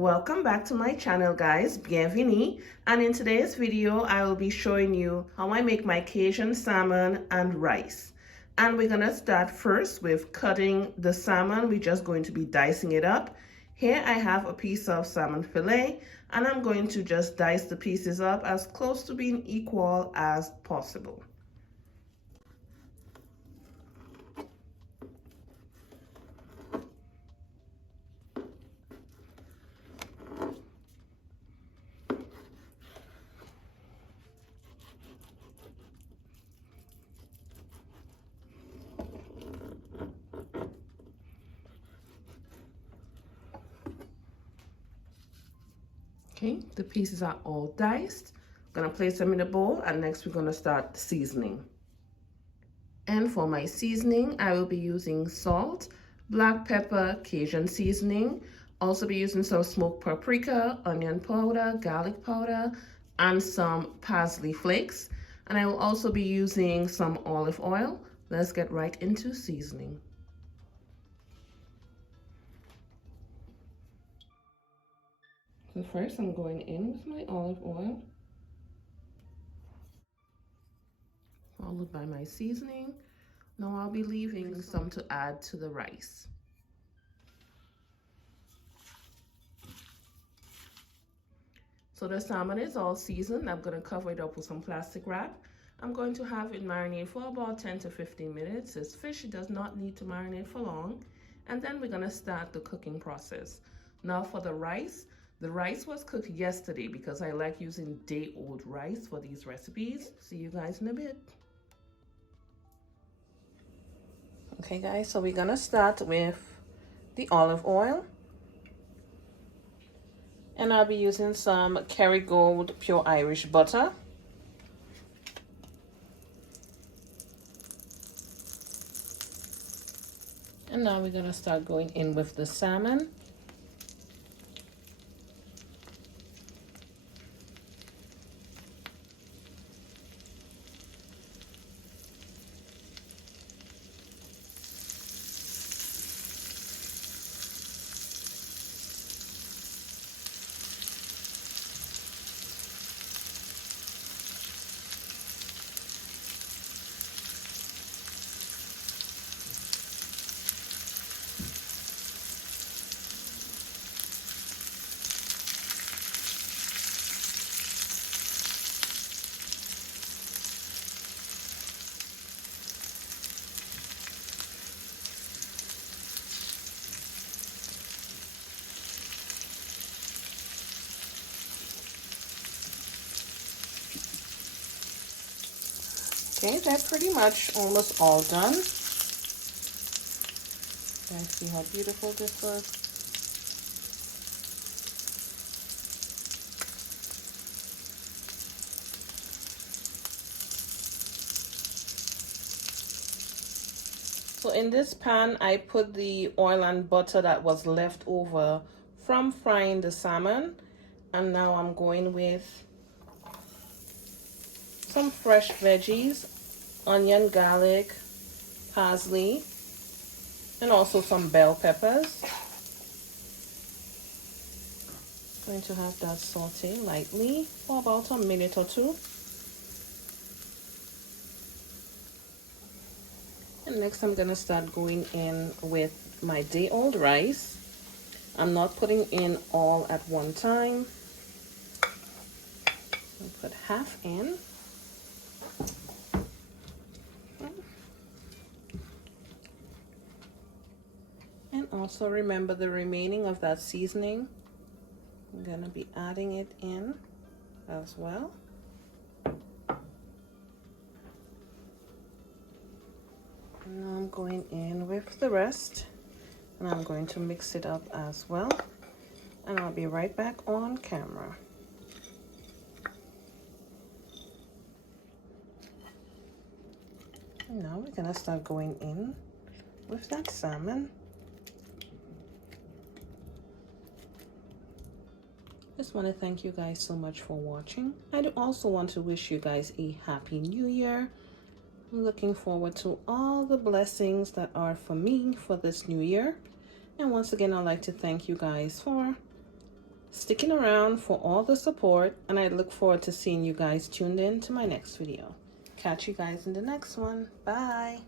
Welcome back to my channel, guys. Bienvenue. And in today's video I will be showing you how I make my Cajun salmon and rice. And we're gonna start first with cutting the salmon. We're just going to be dicing it up. Here I have a piece of salmon fillet, and I'm going to just dice the pieces up as close to being equal as possible. Okay, the pieces are all diced. I'm gonna place them in a bowl, and next we're gonna start seasoning. And for my seasoning, I will be using salt, black pepper, Cajun seasoning. Also be using some smoked paprika, onion powder, garlic powder, and some parsley flakes. And I will also be using some olive oil. Let's get right into seasoning. So first I'm going in with my olive oil, followed by my seasoning. Now I'll be leaving some to add to the rice. So the salmon is all seasoned. I'm going to cover it up with some plastic wrap. I'm going to have it marinate for about 10 to 15 minutes. This fish does not need to marinate for long. And then we're going to start the cooking process. Now for the rice was cooked yesterday because I like using day-old rice for these recipes. See you guys in a bit. Okay guys, so we're gonna start with the olive oil. And I'll be using some Kerrygold pure Irish butter. And now we're gonna start going in with the salmon. Okay, they're pretty much almost all done. Guys, see how beautiful this looks? So in this pan, I put the oil and butter that was left over from frying the salmon. And now I'm going with some fresh veggies, onion, garlic, parsley, and also some bell peppers. Going to have that saute lightly for about a minute or two. And next I'm gonna start going in with my day-old rice. I'm not putting in all at one time. I'll put half in. And also remember the remaining of that seasoning. I'm gonna be adding it in as well. And now I'm going in with the rest, and I'm going to mix it up as well. And I'll be right back on camera. And now we're gonna start going in with that salmon. Just want to thank you guys so much for watching. I do also want to wish you guys a happy new year. I'm looking forward to all the blessings that are for me for this new year. And once again, I'd like to thank you guys for sticking around for all the support, and I look forward to seeing you guys tuned in to my next video. Catch you guys in the next one. Bye.